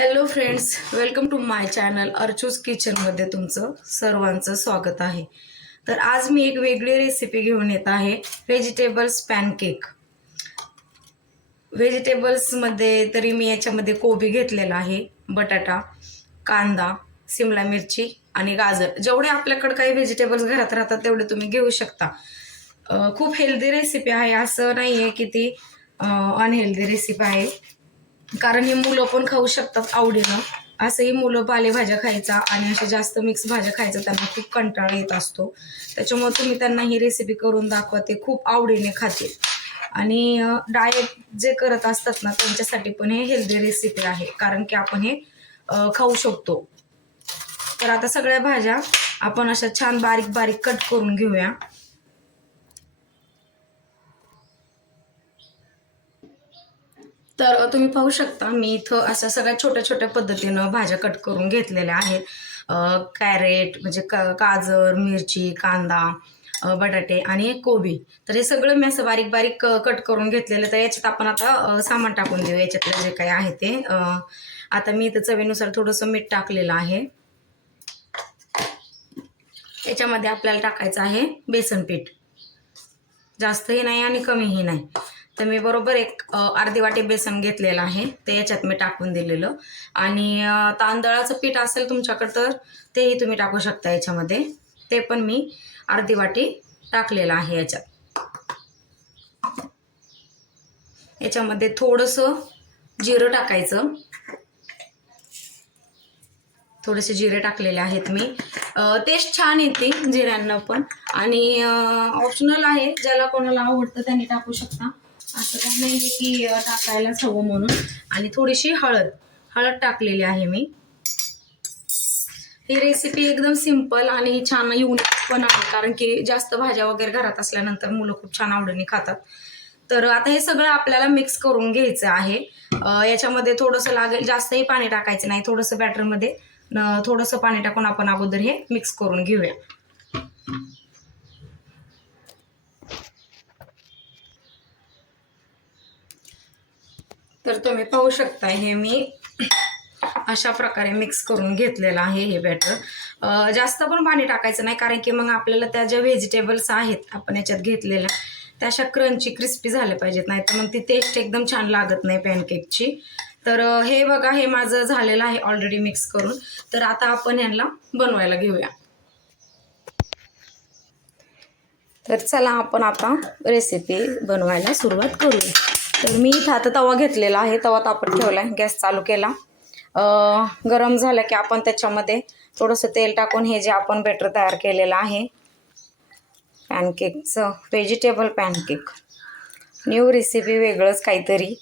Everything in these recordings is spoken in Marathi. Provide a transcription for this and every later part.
Hello friends, welcome to my channel Archu's किचनमध्ये तुमचं सर्वांचं स्वागत आहे. तर आज मी एक वेगळी रेसिपी घेऊन येत आहे, व्हेजिटेबल्स पॅनकेक. व्हेजिटेबल्समध्ये तरी मी याच्यामध्ये कोबी घेतलेला आहे, बटाटा, कांदा, सिमला मिरची आणि गाजर. जेवढे आपल्याकडे काही व्हेजिटेबल्स घरात राहतात तेवढे तुम्ही घेऊ शकता. खूप हेल्दी रेसिपी आहे, असं नाही आहे की ती अनहेल्दी रेसिपी आहे. कारण ही मुलं पण खाऊ शकतात आवडीनं. असंही मुलं पालेभाज्या खायचा आणि अशा जास्त मिक्स भाज्या खायचा त्यांना खूप कंटाळा येत असतो. त्याच्यामुळे तुम्ही त्यांना ही रेसिपी करून दाखवा, ते खूप आवडीने खातील. आणि डाएट जे करत असतात ना त्यांच्यासाठी पण हे हेल्दी रेसिपी आहे, कारण की आपण हे खाऊ शकतो. तर आता सगळ्या भाज्या आपण अशा छान बारीक बारीक कट करून घेऊया. तर तुम्ही पाहू शकता मी इथं अशा सगळ्या छोट्या छोट्या पद्धतीनं भाज्या कट करून घेतलेल्या आहेत. कॅरेट म्हणजे गाजर, मिरची, कांदा, बटाटे आणि कोबी. तर हे सगळं मी असं बारीक बारीक कट करून घेतलेलं. तर याच्यात आपण आता सामान टाकून देऊ, याच्यातलं जे काही आहे ते. आता मी इथं चवीनुसार थोडंसं मीठ टाकलेलं आहे. याच्यामध्ये आपल्याला टाकायचं आहे बेसन पीठ, जास्तही नाही आणि कमीही नाही. तर मी बरोबर एक अर्धी वाटी बेसन घेतलेलं आहे, ते याच्यात मी टाकून दिलेलं. आणि तांदळाचं पीठ असेल तुमच्याकडं तर तेही तुम्ही टाकू शकता याच्यामध्ये. ते पण मी अर्धी वाटी टाकलेलं आहे याच्यात. याच्यामध्ये थोडंसं जिरं टाकायचं, थोडेसे जिरे टाकलेले आहेत मी. टेस्ट छान येते जिऱ्यांना पण. आणि ऑप्शनल आहे, ज्याला कोणाला आवडतं त्यांनी टाकू शकता, असं काही नाही की टाकायलाच हवं म्हणून. आणि थोडीशी हळद टाकलेली आहे मी. ही रेसिपी एकदम सिंपल आणि छान युनिक पण आहे, कारण की जास्त भाज्या वगैरे घरात असल्यानंतर मुलं खूप छान आवडीने खातात. तर आता हे सगळं आपल्याला मिक्स करून घ्यायचं आहे. याच्यामध्ये थोडंसं लागेल, जास्तही पाणी टाकायचं नाही, थोडंसं बॅटरमध्ये थोडंसं पाणी टाकून आपण अगोदर हे मिक्स करून घेऊया. तर तुम्ही पाहू शकता हे मी अशा प्रकारे मिक्स करून घेतलेलं आहे हे बॅटर. जास्त पण पाणी टाकायचं नाही, कारण की मग आपल्याला त्या ज्या व्हेजिटेबल्स आहेत आपण याच्यात घेतलेल्या त्या अशा क्रंची क्रिस्पी झाल्या पाहिजेत, नाही तर मग ती टेस्ट एकदम छान लागत नाही पॅनकेकची. तर हे बघा, हे माझं झालेलं आहे ऑलरेडी मिक्स करून. तर आता आपण यांना बनवायला घेऊया. तर चला आपण आता रेसिपी बनवायला सुरुवात करूया. तर मी इथं आता तवा घेतलेला आहे, तवा तापत ठेवला आहे, गॅस चालू केला. गरम झालं की आपण त्याच्यामध्ये थोडंसं तेल टाकून हे जे आपण बॅटर तयार केलेलं आहे पॅनकेकचं, व्हेजिटेबल पॅनकेक, न्यू रेसिपी, वेगळंच काहीतरी,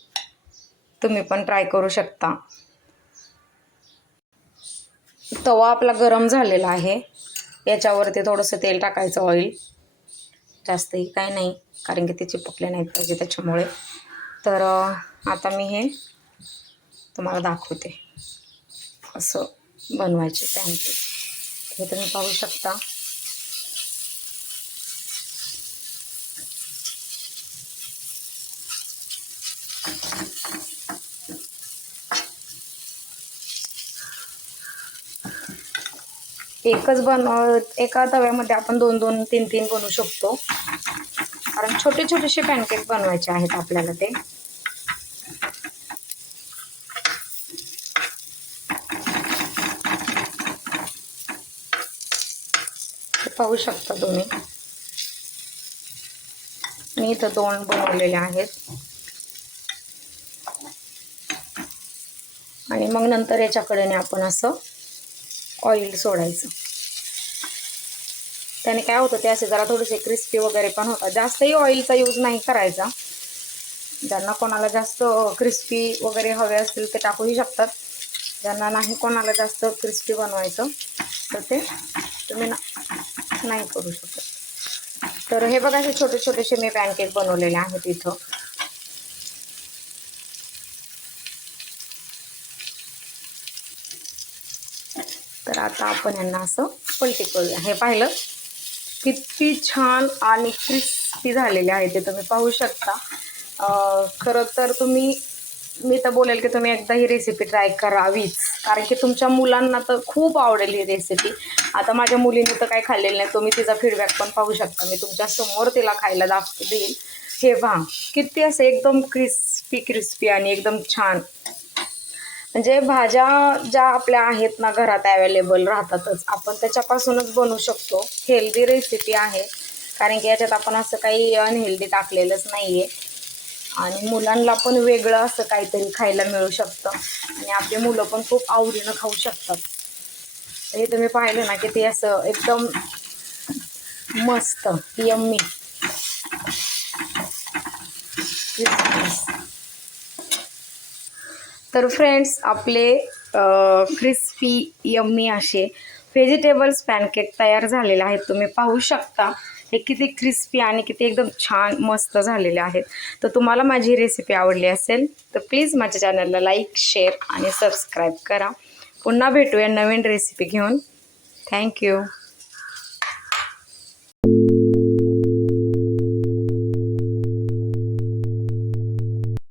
तुम्ही पण ट्राय करू शकता. तवा आपला गरम झालेला आहे, याच्यावरती थोडंसं तेल टाकायचं, ऑइल, जास्तही काय नाही, कारण की ते चिपकले नाहीत पाहिजे त्याच्यामुळे. तर आता मी हे तुम्हाला दाखवते असं बनवायचे पॅनकेक. हे तुम्ही पाहू शकता. एका तव्यामध्ये आपण 2-2, 3-3 बनवू शकतो, कारण छोटे छोटेसे पॅनकेक बनवायचे आहेत आपल्याला. ते पाहू शकता तुम्ही. मी इथं 2 बनवलेले आहेत. आणि मग नंतर याच्याकडेने आपण असं ऑइल सोडायचं. त्याने काय होतं, ते असे जरा थोडेसे क्रिस्पी वगैरे पण होतात. जास्तही ऑइलचा यूज नाही करायचा. ज्यांना कोणाला जास्त क्रिस्पी वगैरे हवे असतील ते टाकूही शकतात. ज्यांना नाही कोणाला जास्त क्रिस्पी बनवायचं तर ते तुम्ही नाही करू शकत. तर हे बघा, हे छोटे छोटेसे मी पॅनकेक बनवलेले आहेत इथं. तर आता आपण यांना असं पलटी करूया. हे पाहिलं किती छान आणि क्रिस्पी झालेले आहे ते तुम्ही पाहू शकता. खरं तर तुम्ही मी तर बोलेल की तुम्ही एकदा ही रेसिपी ट्राय करावीच, कारण की तुमच्या मुलांना तर खूप आवडेल ही रेसिपी. आता माझ्या मुलीने तर काही खाल्लेलं नाही, तुम्ही तिचा फीडबॅक पण पाहू शकता, मी तुमच्या समोर तिला खायला देईल. हे पहा किती असं एकदम क्रिस्पी क्रिस्पी आणि एकदम छान. म्हणजे भाज्या ज्या आपल्या आहेत ना घरात अवेलेबल राहतातच, आपण त्याच्यापासूनच बनवू शकतो. हेल्दी रेसिपी आहे, कारण की याच्यात आपण असं काही अनहेल्दी टाकलेलंच नाही आहे. आणि मुलांना पण वेगळं असं काहीतरी खायला मिळू शकतं आणि आपली मुलं पण खूप आवडीनं खाऊ शकतात. हे तुम्ही पाहिलं ना की ते असं एकदम मस्त यम्मी. तर फ्रेंड्स, आपले क्रिस्पी यम्मी असे व्हेजिटेबल्स पॅनकेक तयार झालेले आहेत. तुम्ही पाहू शकता हे किती क्रिस्पी आणि किती एकदम छान मस्त झालेले आहेत. तर तुम्हाला माझी रेसिपी आवडली असेल तर प्लीज माझ्या चॅनलला लाईक, शेअर आणि सबस्क्राईब करा. पुन्हा भेटूया नवीन रेसिपी घेऊन. थँक्यू.